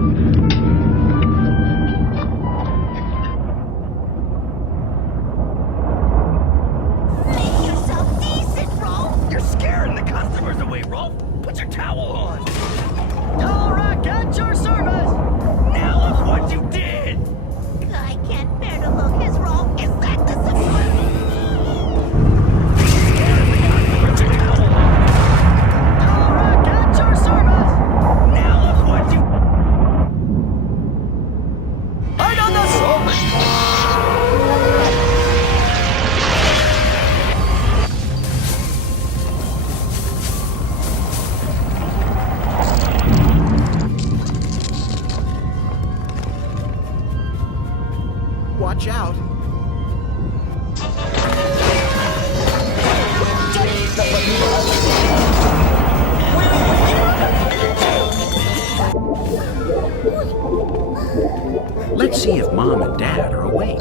Make yourself decent, Rolf! You're scaring the customers away, Rolf! Put your towel on! Alright, at your service! Now look what you did! I can't bear to look his Rolf. Is that the support? Put your towel on! Alright, at your service! Now look what you... I got the Watch out. Let's see if Mom and Dad are awake.